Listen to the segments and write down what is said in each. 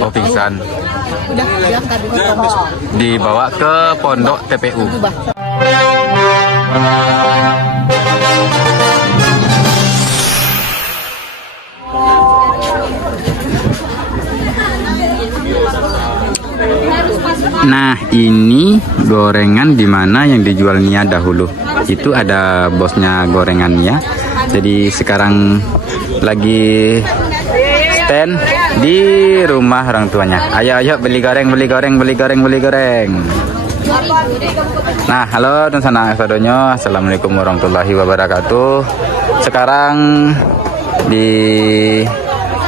Oh, pingsan. Udah diangkat Dibawa ke pondok TPU. Nah, ini gorengan dimana yang dijual Nia dahulu. Itu ada bosnya gorengan Nia. Jadi sekarang lagi stand di rumah orang tuanya. Ayo beli goreng, beli goreng, beli goreng, beli goreng. Nah, halo dan sana sadonyo. Assalamualaikum warahmatullahi wabarakatuh. Sekarang di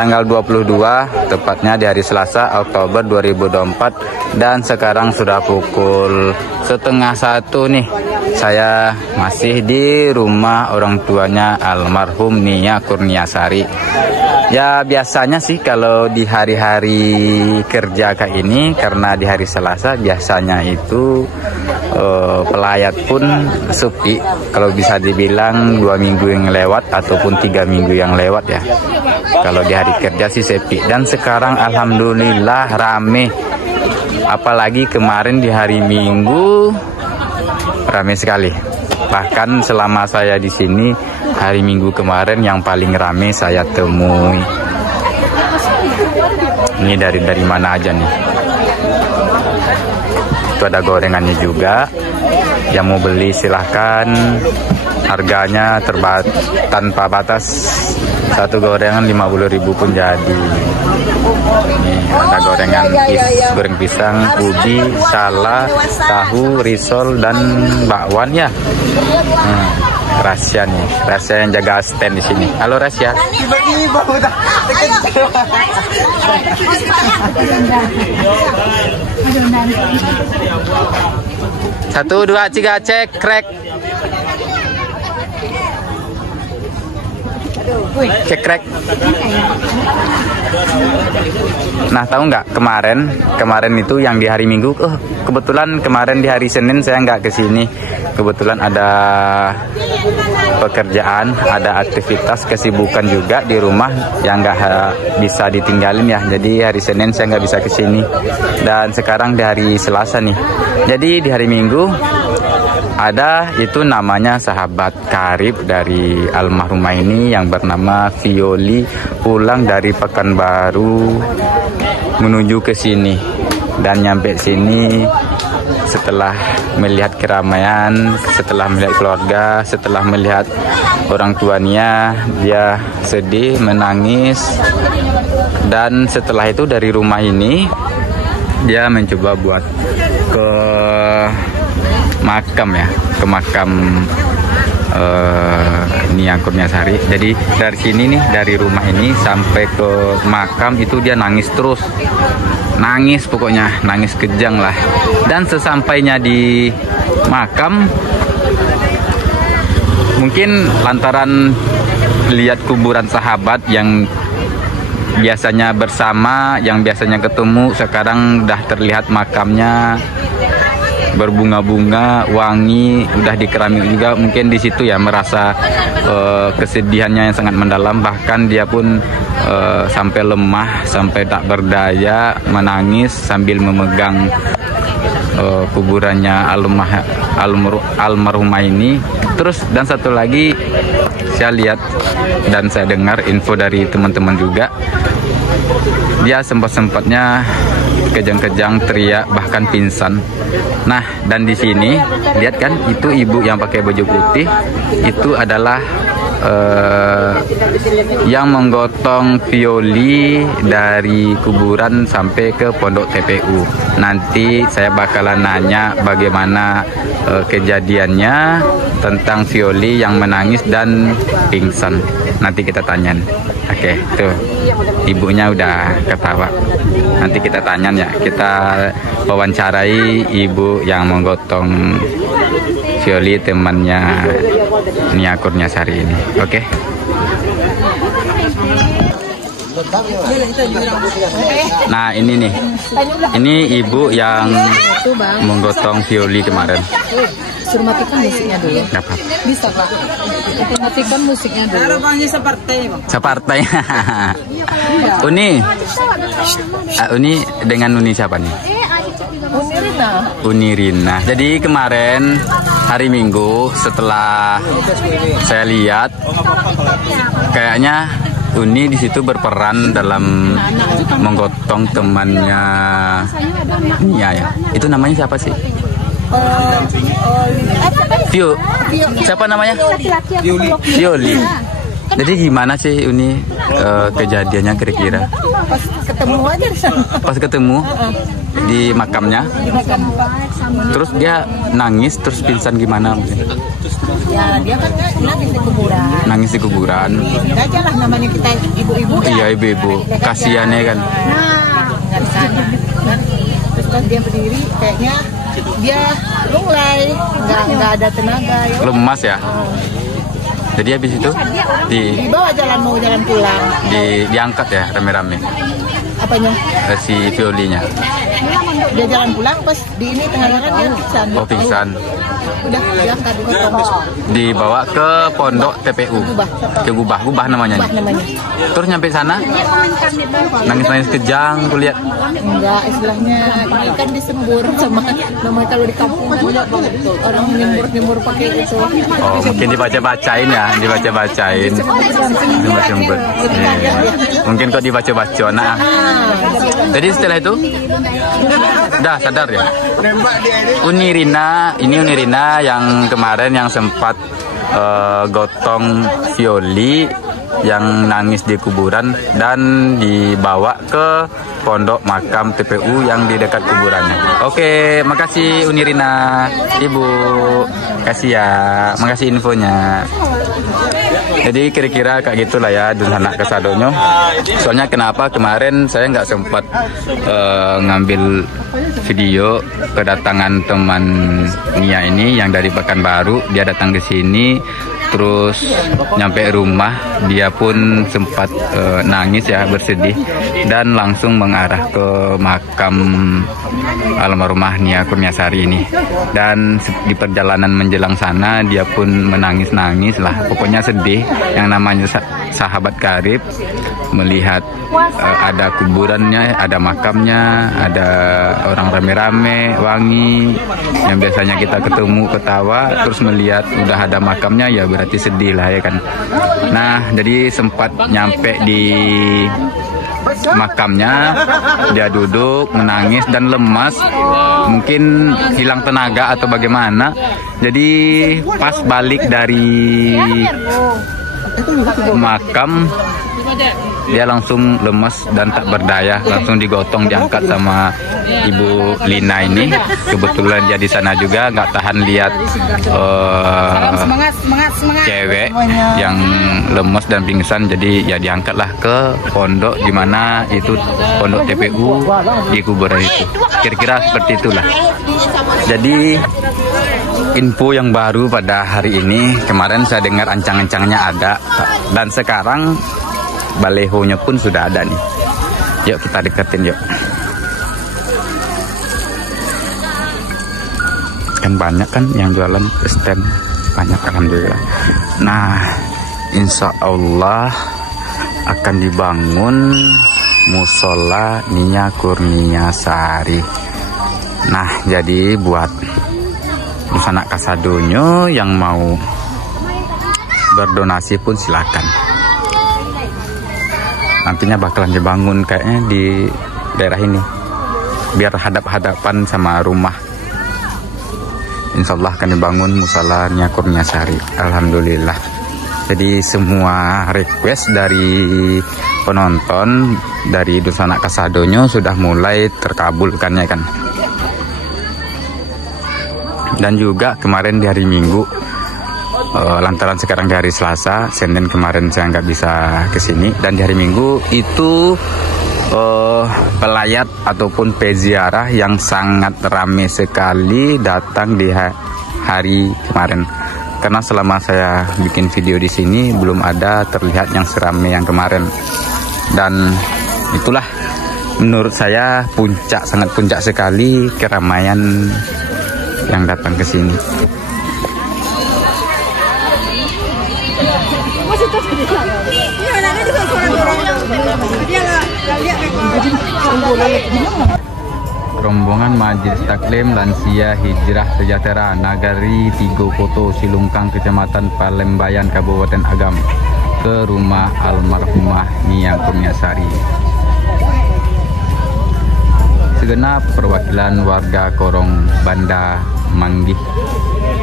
tanggal 22, tepatnya di hari Selasa, Oktober 2024, dan sekarang sudah pukul 12:30 nih. Saya masih di rumah orang tuanya almarhum Nia Kurniasari. Ya biasanya sih kalau di hari-hari kerja kayak ini, karena di hari Selasa biasanya itu pelayat pun sepi. Kalau bisa dibilang 2 minggu yang lewat ataupun 3 minggu yang lewat ya. Kalau di hari kerja sih sepi. Dan sekarang alhamdulillah rame. Apalagi kemarin di hari Minggu rame sekali. Bahkan selama saya di sini hari Minggu kemarin yang paling rame saya temui. Ini dari mana aja nih? Itu ada gorengannya juga. Yang mau beli silahkan. Harganya tanpa batas. Satu gorengan 50.000 pun jadi. Nih ada gorengan goreng pisang, ubi, sala, tahu, risol, dan bakwan ya. Rasya nih, Rasya yang jaga stand di sini. Halo Rasya. Satu, dua, tiga, cek, crack. Cekrek. Nah, tahu nggak kemarin itu yang di hari Minggu, kebetulan kemarin di hari Senin saya nggak kesini. Kebetulan ada pekerjaan, ada aktivitas, kesibukan juga di rumah yang nggak bisa ditinggalin ya. Jadi hari Senin saya nggak bisa kesini. Dan sekarang di hari Selasa nih. Jadi di hari Minggu ada itu namanya sahabat karib dari almarhumah ini yang bernama Violi, pulang dari Pekanbaru menuju ke sini. Dan nyampe sini setelah melihat keramaian, setelah melihat keluarga, setelah melihat orang tuanya, dia sedih, menangis. Dan setelah itu dari rumah ini dia mencoba buat ke makam ya, ke makam Nia Kurniasari. Jadi dari sini nih, dari rumah ini sampai ke makam itu dia nangis terus, nangis pokoknya, nangis kejang lah. Dan sesampainya di makam, mungkin lantaran lihat kuburan sahabat yang biasanya bersama, yang biasanya ketemu, sekarang udah terlihat makamnya berbunga-bunga, wangi, udah dikeramik juga. Mungkin di situ ya merasa kesedihannya yang sangat mendalam. Bahkan dia pun sampai lemah, sampai tak berdaya, menangis sambil memegang kuburannya almarhumah ini. Terus dan satu lagi saya lihat dan saya dengar info dari teman-teman juga, dia sempat-sempatnya kejang-kejang, teriak, bahkan pingsan. Nah, dan di sini lihat kan, itu ibu yang pakai baju putih itu adalah yang menggotong Violi dari kuburan sampai ke pondok TPU. Nanti saya bakalan nanya bagaimana kejadiannya tentang Violi yang menangis dan pingsan. Nanti kita tanya. Oke, tuh ibunya udah ketawa. Nanti kita tanya ya, kita wawancarai ibu yang menggotong Violi, temannya Nia Kurniasari ini. Oke. Nah ini nih, ini ibu yang menggotong Violi kemarin. suruh matikan musiknya dulu. Dapat. Bisa Pak. Matikan musiknya dulu. Separtai. Uni. Uni dengan Uni siapa nih? Unirina. Unirina. Jadi kemarin hari Minggu setelah saya lihat kayaknya Uni di situ berperan dalam menggotong temannya Nia ya. Itu namanya siapa sih? Siapa namanya? Violi. Jadi gimana sih Uni kejadiannya kira-kira? Pas ketemu aja di sana. Pas ketemu di makamnya. Terus dia nangis terus pingsan gimana? Ya dia kan nangis di kuburan. Nangis di kuburan. Aja lah namanya kita ibu-ibu ya. Iya ibu-ibu. Kasiannya kan. Nggak di sana. Terus pas dia berdiri kayaknya dia lunglai, nggak ada tenaga. Ya. Lemas ya. Jadi habis itu dibawa mau jalan pulang. Diangkat ya rame-rame. Apanya? Si Violinya. Dia jalan pulang pas di ini tengah-tengah dia pingsan. Oh pingsan. Udah diangkat dibawa ke pondok TPU. Ke Gubah namanya. Terus nyampe sana nangis-nangis kejang tuh lihat. Enggak, istilahnya ini kan disembur sama kalau di kampung orang nyembur pakai itu. Oh mungkin dibaca-bacain ya, dibaca-bacain. Disembur. Mungkin kok dibaca-baca. Nah, jadi setelah itu udah sadar ya. Unirina yang kemarin yang sempat gotong Violi yang nangis di kuburan dan dibawa ke pondok makam TPU yang di dekat kuburannya. Oke, makasih Unirina, Ibu. Kasih ya, makasih infonya. Jadi kira-kira kayak gitulah ya Dunsana Kasadonyo. Soalnya kenapa kemarin saya nggak sempat ngambil video kedatangan teman Nia ini yang dari Pekanbaru. Dia datang ke sini, terus nyampe rumah dia pun sempat nangis ya, bersedih dan langsung mengarah ke makam almarhumah Nia Kurniasari ini. Dan di perjalanan menjelang sana dia pun menangis-nangis lah, pokoknya sedih. Yang namanya sahabat karib melihat ada kuburannya, ada makamnya, ada orang rame-rame wangi yang biasanya kita ketemu ketawa, terus melihat udah ada makamnya ya berarti sedih lah ya kan. Nah jadi sempat nyampe di makamnya, dia duduk menangis dan lemas, mungkin hilang tenaga atau bagaimana. Jadi pas balik dari makam dia langsung lemas dan tak berdaya, langsung digotong, diangkat sama Ibu Lina ini. Kebetulan dia di sana juga nggak tahan lihat cewek yang lemas dan pingsan, jadi ya diangkatlah ke pondok di mana itu pondok TPU di kuburan itu. Kira-kira seperti itulah. Jadi info yang baru pada hari ini, kemarin saya dengar ancang-ancangnya ada dan sekarang balehonya pun sudah ada nih. Yuk kita deketin yuk. Kan banyak kan yang jualan stand, banyak alhamdulillah. Nah insya Allah akan dibangun musola Nia Kurniasari. Nah jadi buat Dunsana Kasadonyo yang mau berdonasi pun silakan. Nantinya bakalan dibangun kayaknya di daerah ini biar hadap-hadapan sama rumah. Insya Allah akan dibangun musola Nia Kurniasari. Alhamdulillah. Jadi semua request dari penonton dari Dunsana Kasadonyo sudah mulai terkabulkan ya kan. Dan juga kemarin di hari Minggu, lantaran sekarang di hari Selasa, Senin kemarin saya nggak bisa kesini, dan di hari Minggu itu pelayat ataupun peziarah yang sangat ramai sekali datang di hari kemarin. Karena selama saya bikin video di sini belum ada terlihat yang seramai yang kemarin, dan itulah menurut saya puncak, sangat puncak sekali keramaian yang datang ke sini. Rombongan Majelis Taklim Lansia Hijrah Sejahtera Nagari Tigo Koto Silungkang Kecamatan Palembayan Kabupaten Agam ke rumah almarhumah Nia Kurniasari. Segenap perwakilan warga Korong Banda Manggih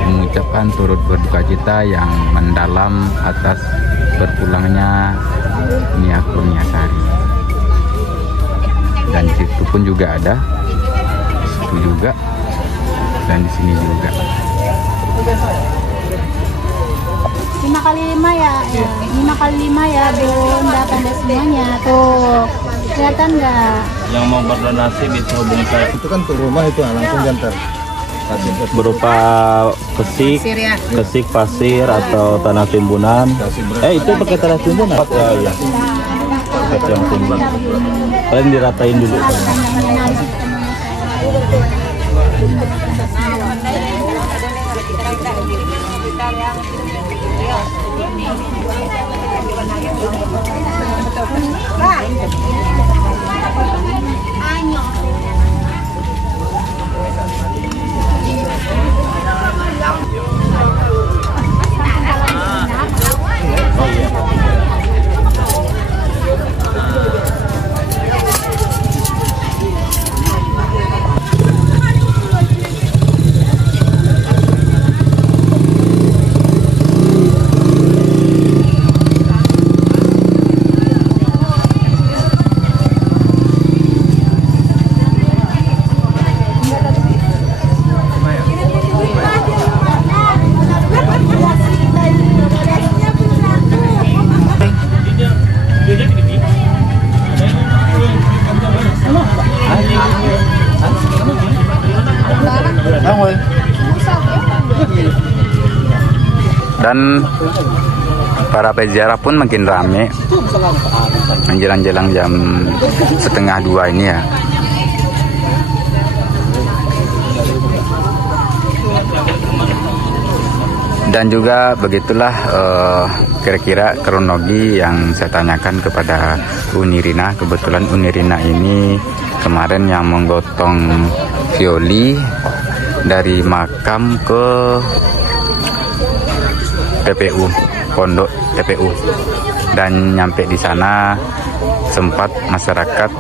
mengucapkan turut berduka cita yang mendalam atas berpulangnya Nia Kurniasari. Dan di situ pun juga ada, di situ juga, dan di sini juga. 5 kali 5 ya, 5 kali 5 ya Bun, datang deh semuanya tuh, kelihatan nggak? Yang mau berdonasi bisa hubungi saya. Itu kan untuk rumah itu langsung diantar. Berupa kesik, pasir atau tanah timbunan. Itu pakai tanah timbunan. Ya, iya. Pakai yang timbunan. Kalian diratain dulu. Dan para peziarah pun makin rame menjelang-jelang jam 1:30 ini ya. Dan juga begitulah kira-kira kronologi yang saya tanyakan kepada Unirina. Kebetulan Unirina ini kemarin yang menggotong Violi dari makam ke TPU, pondok TPU, dan nyampe di sana sempat masyarakat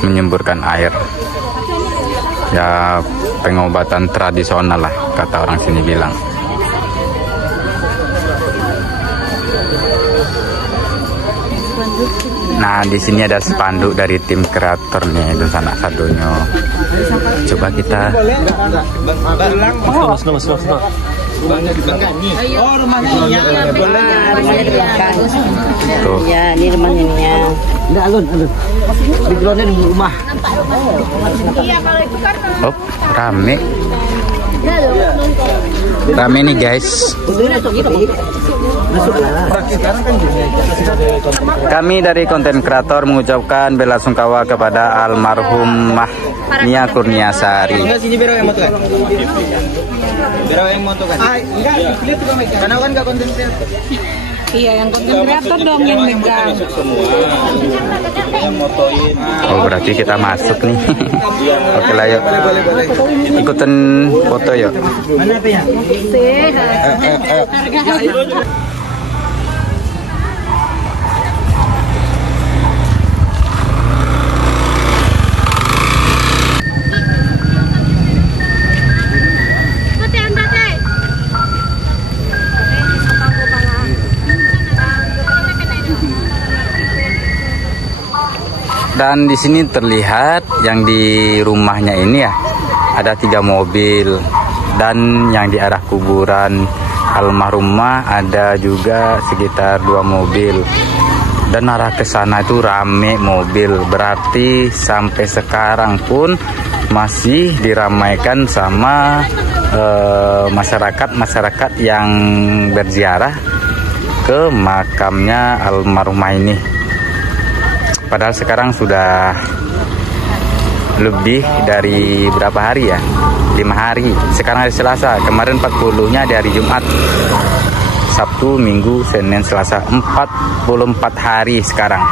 menyemburkan air. Ya, pengobatan tradisional lah kata orang sini bilang. Nah, di sini ada spanduk dari tim kreator nih, itu sanak sadonyo. Coba kita. Oh, rumahnya ini ya. Tuh. Ya, ini rumahnya nih ya. Enggak, alun. Backgroundnya di rumah. Oh, rame. Rame nih guys. Kami dari konten kreator mengucapkan bela sungkawa kepada almarhumah Nia Kurniasari. Sini bero yang moto kan? Bero yang moto kan? Enggak, karena kan enggak konten kreator. Iya, yang konten kreator dong yang megang. Oh, berarti kita masuk nih. Oke lah, yuk. Ikutan foto yuk. Mana apa ya? Dan di sini terlihat yang di rumahnya ini ya ada 3 mobil, dan yang di arah kuburan almarhumah ada juga sekitar 2 mobil. Dan arah ke sana itu rame mobil, berarti sampai sekarang pun masih diramaikan sama masyarakat yang berziarah ke makamnya almarhumah ini. Padahal sekarang sudah lebih dari berapa hari ya? 5 hari. Sekarang hari Selasa, kemarin 40-nya di hari Jumat. Sabtu, Minggu, Senin, Selasa, 44 hari sekarang.